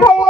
போவோம்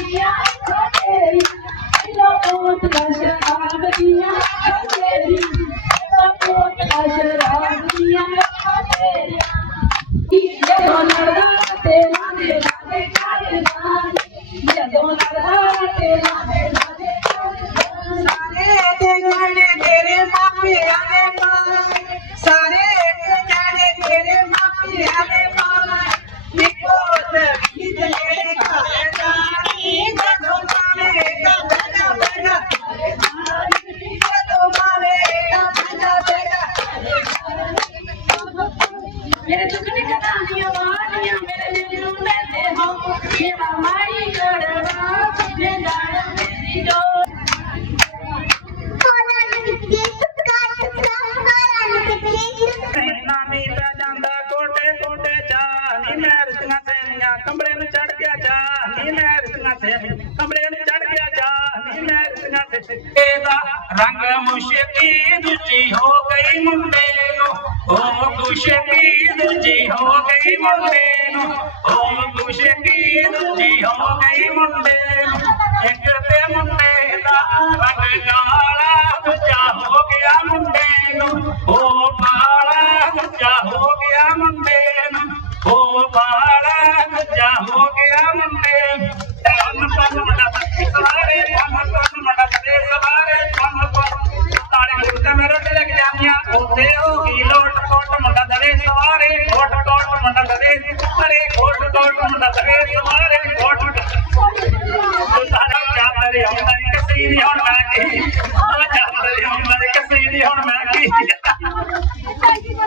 দিয়া ਕਮਰੇ ਨੂੰ ਚੜ ਗਿਆ ਜਾਨੀ ਮੈਂ ਰੁਕਣਾ ਤੇ ਇਹਦਾ ਰੰਗ ਮੁਸ਼ਕੀ ਦੂਜੀ ਹੋ ਗਈ ਮੁੰਡੇ ਨੂੰ ਉਹ ਮੁਸ਼ਕੀ ਦੂਜੀ ਹੋ ਗਈ ਮੁੰਡੇ ਨੂੰ ਉਹ ਮੁਸ਼ਕੀ ਦੂਜੀ ਹੋ ਗਈ ਮੁੰਡੇ ਨੂੰ ਇੱਕ ਤੇ ਮੁੰਡੇ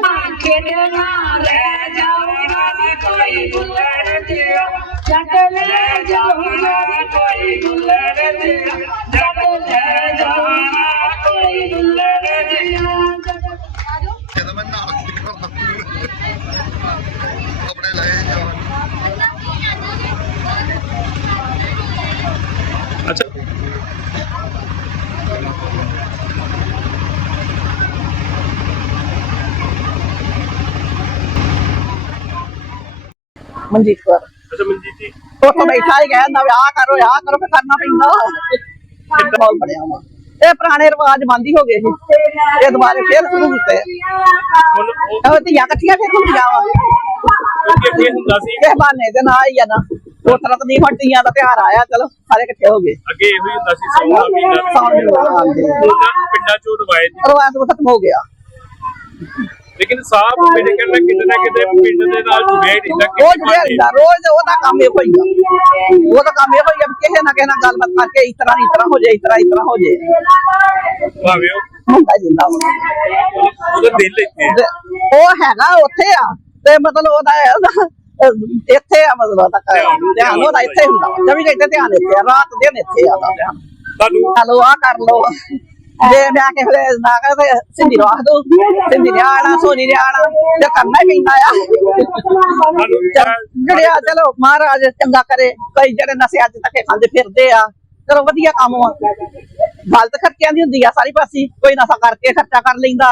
ਆਖੇ ਨਾ ਲੈ ਜਾਊਗਾ ਕੋਈ ਗੁੱਲੜ ਦਿਓ ਜੱਟ ਲੈ ਜਾਊਗਾ ਕੋਈ ਗੁੱਲੜ ਦਿਓ ਜੱਟ ਲੈ ਜਾਊਗਾ ਕੋਈ ਗੁੱਲੜ ਦਿਓ ਮਨਜੀਤ ਕੌਰ। ਅੱਛਾ ਮਨਜੀਤ ਜੀ। ਉਹ ਤਾਂ ਬੈਠਾ ਹੀ ਕਹਿੰਦਾ ਵੀ ਆਹ ਕਰੋ ਆਹ ਕਰੋ ਫਿਰ ਕਰਨਾ ਪੈਂਦਾ। ਕਿੱਦਾਂ? ਬੜਿਆ ਵਾ। ਇਹ ਪੁਰਾਣੇ ਰਿਵਾਜ ਬੰਦ ਹੋ ਗਏ ਸੀ। ਇਹ ਦੁਬਾਰੇ ਫੇਰ ਸ਼ੁਰੂ ਕੀਤੇ। ਉਹ ਤੇ ਯਾ ਕੱਟੀਆਂ ਫੇਰ ਹੁਣ ਜਾਵਾ ਇਹ ਬਾਨੇ ਦੇ ਨਾਲ ਹੀ ਆ ਨਾ। ਉਹ ਤਰ੍ਹਾਂ ਤਾਂ ਨਹੀਂ ਹਟੀਆਂ ਦਾ ਤਿਹਾਰ ਆਇਆ ਚਲੋ ਸਾਰੇ ਇਕੱਠੇ ਹੋ ਗਏ। ਅੱਗੇ ਇਹੋ ਹੀ ਹੁੰਦਾ ਸੀ ਸੌਣਾ ਪਿੰਡਾਂ ਚੋਂ ਰਵਾਇਤ ਰਵਾਇਤ ਖਤਮ ਹੋ ਗਿਆ। ਲੇਕਿਨ ਸਾਹ ਮੇਰੇ ਕਹਿੰਦਾ ਕਿਤੇ ਨਾ ਕਿਤੇ ਪਿੰਡ ਦੇ ਨਾਲ ਜੁੜਿਆ ਹੀ ਰਹਿੰਦਾ ਉਹ ਰਹਿੰਦਾ ਰੋਜ਼ ਉਹਦਾ ਕੰਮ ਇਹੋ ਹੀ ਆ। ਉਹਦਾ ਕੰਮ ਇਹੋ ਹੀ ਆ ਕਿਸੇ ਨਾ ਕਿਸੇ ਨਾਲ ਗੱਲਬਾਤ ਕਰਕੇ ਇਸ ਤਰ੍ਹਾਂ ਇਸ ਤਰ੍ਹਾਂ ਹੋ ਜਾਏ ਇਸ ਤਰ੍ਹਾਂ ਇਸ ਤਰ੍ਹਾਂ ਹੋ ਜਾਏ। ਭਾਵੇਂ ਉਹ ਹੁੰਦਾ ਜਿੰਦਾ ਵਾ ਉਹਦਾ ਦਿਲ ਇੱਥੇ ਹੈ। ਤੇ ਉਹ ਹੈਗਾ ਉੱਥੇ ਆ ਤੇ ਮਤਲਬ ਉਹਦਾ ਇੱਥੇ ਆ ਮਤਲਬ ਉਹਦਾ ਕ- ਧਿਆਨ ਉਹਦਾ ਇੱਥੇ ਹੁੰਦਾ। ਚੌਵੀ ਘੰਟੇ ਧਿਆਨ ਇੱਥੇ ਆ ਰਾਤ ਦਿਨ ਇੱਥੇ ਆ ਉਹਦਾ ਧਿਆਨ। ਤੁਹਾਨੂੰ ਚਲੋ ਆ ਕਰ ਲੋ ਜੇ ਮੈਂ ਕਿਸੇ ਵੇਲੇ ਨਾ ਕਰੇ ਤੇ ਸਿੰਧੀ ਨੂੰ ਆਖ ਦੋ। ਸਿੰਧੀ ਨੇ ਆਣਾ ਸੋਨੀ ਨੇ ਆਣਾ ਤੇ ਕਰਨਾ ਹੀ ਪੈਂਦਾ ਆ। ਜਿਹੜਿਆ ਚਲੋ ਮਹਾਰਾਜ ਚੰਗਾ ਕਰੇ ਕਈ ਜਿਹੜੇ ਨਸ਼ੇ ਅੱਜ ਤੱਕ ਖਾਂਦੇ ਫਿਰਦੇ ਆ ਚਲੋ ਵਧੀਆ ਕੰਮ ਆ। ਗਲਤ ਖਰਚਿਆਂ ਦੀ ਹੁੰਦੀ ਆ ਸਾਰੀ ਪਾਸੀ ਕੋਈ ਨਸ਼ਾ ਕਰਕੇ ਖਰਚਾ ਕਰ ਲੈਂਦਾ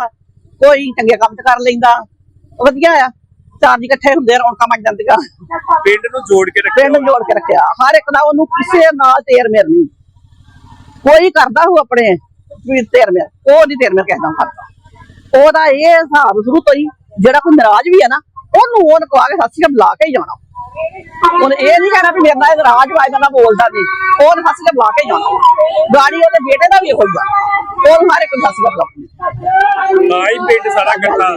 ਕੋਈ ਚੰਗੇ ਕੰਮ ਕਰ ਲੈਂਦਾ ਵਧੀਆ ਆ। ਚਾਰ ਜੀ ਇਕੱਠੇ ਹੁੰਦੇ ਰੌਣਕਾਂ ਮੱਚ ਜਾਂਦੀਆਂ। ਪਿੰਡ ਨੂੰ ਜੋੜ ਕੇ ਰੱਖਿਆ ਪਿੰਡ ਜੋੜ ਕੇ ਰੱਖਿਆ। ਹਰ ਇੱਕ ਦਾ ਉਹਨੂੰ ਕਿਸੇ ਨਾਲ ਤੇਰ ਮੇਰ ਨਹੀਂ ਕੋਈ ਕਰਦਾ ਉਹ ਆਪਣੇ। ਵੀ ਤੇਰ ਮੇਰ ਉਹ ਨਹੀਂ ਤੇਰ ਮੇਰ ਕਹਿੰਦਾ ਕਰਦਾ ਉਹਦਾ ਇਹ ਹਿਸਾਬ ਸ਼ੁਰੂ ਤੋਂ ਹੀ ਜਿਹੜਾ ਕੋਈ ਨਾਰਾਜ਼ ਵੀ ਹੈ ਨਾ ਉਹਨੂੰ ਉਹਨ ਕੋ ਆ ਕੇ ਸੱਚੀ ਬੁਲਾ ਕੇ ਹੀ ਜਾਣਾ। ਹੁਣ ਇਹ ਨਹੀਂ ਕਹਿਣਾ ਵੀ ਮੇਰੇ ਨਾਲ ਇਹ ਨਾਰਾਜ਼ ਵਾਇਦਾ ਦਾ ਬੋਲਦਾ ਨਹੀਂ ਉਹਨ ਸੱਚੀ ਬੁਲਾ ਕੇ ਹੀ ਜਾਣਾ। ਗਾੜੀ ਉਹਦੇ ਬੇਟੇ ਦਾ ਵੀ ਇਹੋ ਹੀ ਆ। ਉਹਨੂੰ ਹਰ ਇੱਕ ਨੂੰ ਸੱਚੀ ਬੁਲਾਉਂਦੀ ਨਾ ਹੀ ਪਿੰਡ ਸਾਰਾ ਇਕੱਠਾ।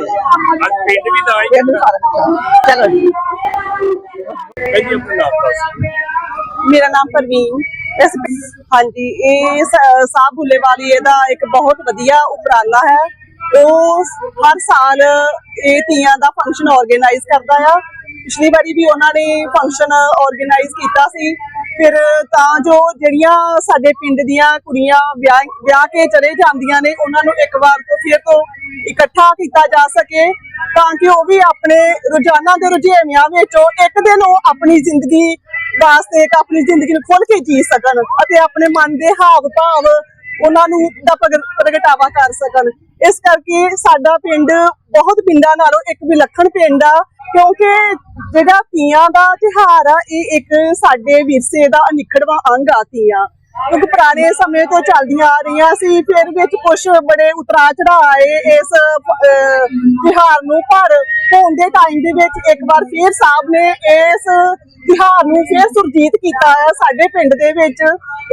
ਅੱਜ ਪਿੰਡ ਵੀ ਨਾ ਹੀ ਇਹਨੂੰ ਸਾਰਾ ਚਲੋ ਜੀ। ਮੇਰਾ ਨਾਮ ਪ੍ਰਵੀਨ। ਇਸ ਹਾਂਜੀ, ਇਹ ਸਾਹ ਭੁੱਲੇ ਵਾਲੀ ਇਹਦਾ ਇੱਕ ਬਹੁਤ ਵਧੀਆ ਉਪਰਾਲਾ ਹੈ। ਉਹ ਹਰ ਸਾਲ ਇਹ ਤੀਆਂ ਦਾ ਫੰਕਸ਼ਨ ਆਰਗੇਨਾਈਜ਼ ਕਰਦਾ ਆ। ਪਿਛਲੀ ਵਾਰੀ ਵੀ ਉਹਨਾਂ ਨੇ ਫੰਕਸ਼ਨ ਆਰਗੇਨਾਈਜ਼ ਕੀਤਾ ਸੀ। ਫਿਰ ਤਾਂ ਜੋ ਜਿਹੜੀਆਂ ਸਾਡੇ ਪਿੰਡ ਦੀਆਂ ਕੁੜੀਆਂ ਵਿਆਹ ਵਿਆਹ ਕੇ ਚਲੇ ਜਾਂਦੀਆਂ ਨੇ, ਉਹਨਾਂ ਨੂੰ ਇੱਕ ਵਾਰ ਤੋਂ ਫਿਰ ਤੋਂ ਇਕੱਠਾ ਕੀਤਾ ਜਾ ਸਕੇ, ਤਾਂ ਕਿ ਉਹ ਵੀ ਆਪਣੇ ਰੋਜ਼ਾਨਾ ਦੇ ਰੁਝੇਵਿਆਂ ਵਿੱਚੋਂ ਇੱਕ ਦਿਨ ਉਹ ਆਪਣੀ ਜ਼ਿੰਦਗੀ ਵਾਸਤੇ ਇੱਕ ਆਪਣੀ ਜ਼ਿੰਦਗੀ ਨੂੰ ਖੁੱਲ ਕੇ ਜੀ ਸਕਣ ਅਤੇ ਆਪਣੇ ਮਨ ਦੇ ਹਾਵ ਭਾਵ ਉਹਨਾਂ ਨੂੰ ਦਾ ਪ੍ਰਗਟਾਵਾ ਕਰ ਸਕਣ। ਇਸ ਕਰਕੇ ਸਾਡਾ ਪਿੰਡ ਬਹੁਤ ਪਿੰਡਾਂ ਨਾਲੋਂ ਇੱਕ ਵਿਲੱਖਣ ਪਿੰਡ ਆ ਕਿਉਂਕਿ ਜਿਹੜਾ ਤੀਆਂ ਦਾ ਤਿਉਹਾਰ ਆ ਇਹ ਇੱਕ ਸਾਡੇ ਵਿਰਸੇ ਦਾ ਅਨਿਖੜਵਾਂ ਅੰਗ ਆ ਤੀਆਂ। ਕਿਉਂਕਿ ਪੁਰਾਣੇ ਸਮੇਂ ਤੋਂ ਚੱਲਦੀਆਂ ਆ ਰਹੀਆਂ ਸੀ ਫਿਰ ਵਿੱਚ ਕੁਝ ਬੜੇ ਉਤਰਾ ਚੜਾਅ ਆਏ ਇਸ ਅਹ, ਤਿਉਹਾਰ ਨੂੰ ਪਰ ਹੋਣ ਦੇ ਟਾਈਮ ਦੇ ਵਿੱਚ ਇੱਕ ਵਾਰ ਫਿਰ ਸਾਹਿਬ ਨੇ ਇਸ ਤਿਉਹਾਰ ਨੂੰ ਫਿਰ ਸੁਰਜੀਤ ਕੀਤਾ ਹੈ ਸਾਡੇ ਪਿੰਡ ਦੇ ਵਿੱਚ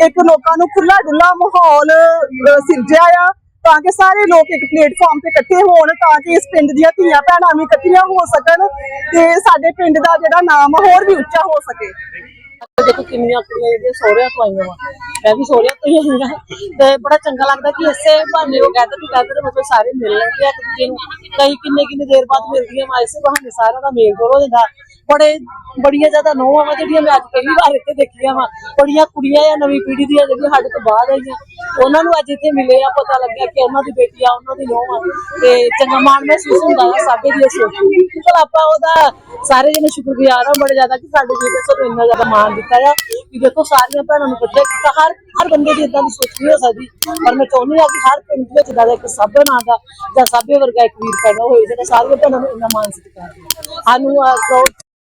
ਇੱਕ ਲੋਕਾਂ ਨੂੰ ਖੁੱਲਾ ਡੁੱਲਾ ਮਾਹੌਲ ਸਿਰਜਿਆ ਆ ਤਾਂ ਕਿ ਸਾਰੇ ਲੋਕ ਇੱਕ ਪਲੇਟਫਾਰਮ ਤੇ ਇਕੱਠੇ ਹੋਣ ਤਾਂ ਕਿ ਇਸ ਪਿੰਡ ਦੀਆਂ ਧੀਆਂ ਭੈਣਾਂ ਵੀ ਇਕੱਠੀਆਂ ਹੋ ਸਕਣ ਤੇ ਸਾਡੇ ਪਿੰਡ ਦਾ ਜਿਹੜਾ ਨਾਮ ਆ ਹੋਰ ਵੀ ਉੱਚਾ ਹੋ ਸਕੇ। ਦੇਖੋ ਕਿੰਨੀਆਂ ਕੁੜੀਆਂ ਜਿਹੜੀਆਂ ਸਹੁਰਿਆਂ ਤੋਂ ਆਈਆਂ ਵਾ। ਮੈਂ ਵੀ ਸੋਹਰਿਆਂ ਤੋਂ ਹੀ ਆਈ ਤੇ ਬੜਾ ਚੰਗਾ ਲੱਗਦਾ ਕਿ ਇਸੇ ਬਹਾਨੇ ਉਹ ਗੈਦਰ ਟੂਗੈਦਰ ਮਤਲਬ ਸਾਰੇ ਮਿਲ ਲੈਂਦੇ ਆ ਇੱਕ ਦੂਜੇ ਨੂੰ। ਕਈ ਕਿੰਨੇ ਕਿੰਨੇ ਦੇਰ ਬਾਅਦ ਮਿਲਦੀਆਂ ਵਾ, ਇਸੇ ਬਹਾਨੇ ਸਾਰਿਆਂ ਦਾ ਮੇਲ ਜੋਲ ਹੋ ਜਾਂਦਾ। ਬੜੇ ਬੜੀਆਂ ਜ਼ਿਆਦਾ ਨੋਹਾਂ ਵਾ ਜਿਹੜੀਆਂ ਮੈਂ ਅੱਜ ਪਹਿਲੀ ਵਾਰ ਇੱਥੇ ਦੇਖੀਆਂ ਵਾ। ਬੜੀਆਂ ਕੁੜੀਆਂ ਆ ਨਵੀਂ ਪੀੜ੍ਹੀ ਦੀਆਂ ਜਿਹੜੀਆਂ ਸਾਡੇ ਤੋਂ ਬਾਅਦ ਆਈਆਂ। ਉਹਨਾਂ ਨੂੰ ਅੱਜ ਇੱਥੇ ਮਿਲੇ ਆ ਪਤਾ ਲੱਗਿਆ ਕਿ ਉਹਨਾਂ ਦੀ ਬੇਟੀ ਆ ਉਹਨਾਂ ਦੀ ਨੂੰਹ ਤੇ ਚੰਗਾ ਮਾਣ ਮਹਿਸੂਸ ਹੁੰਦਾ ਆ ਸਾਬੇ ਦੀ ਸੋਚ ਚਲ ਆਪਾਂ ਉਹਦਾ ਸਾਰੇ ਜਣੇ ਸ਼ੁਕਰਗੁਜ਼ਾਰ ਆ ਬੜੇ ਜ਼ਿਆਦਾ ਕਿ ਸਾਡੇ ਜੀ ਨੇ ਸਾਨੂੰ ਇੰਨਾ ਜ਼ਿਆਦਾ ਮਾਣ ਦਿੱਤਾ ਆ ਕਿ ਦੇਖੋ ਸਾਰੀਆਂ ਭੈਣਾਂ ਨੂੰ ਇਕੱਠੇ ਕੀਤਾ। ਹਰ ਹਰ ਬੰਦੇ ਦੀ ਇਦਾਂ ਦੀ ਸੋਚ ਨਹੀਂ ਹੋ ਸਕਦੀ। ਪਰ ਮੈਂ ਚਾਹੁੰਦੀ ਆ ਕਿ ਹਰ ਪਿੰਡ ਵਿੱਚ ਦਾ ਇੱਕ ਸਾਬੇ ਨਾਂ ਦਾ ਜਾਂ ਸਾਬੇ ਵਰਗਾ ਇੱਕ ਵੀਰ ਪੈਦਾ ਹੋਏ ਜਿਹੜਾ ਸਾਰੀਆਂ ਭੈਣਾਂ ਨੂੰ ਇੰਨਾ ਮਾਣ ਸਤਿਕਾਰ ਸਾਨੂੰ ਅਹ,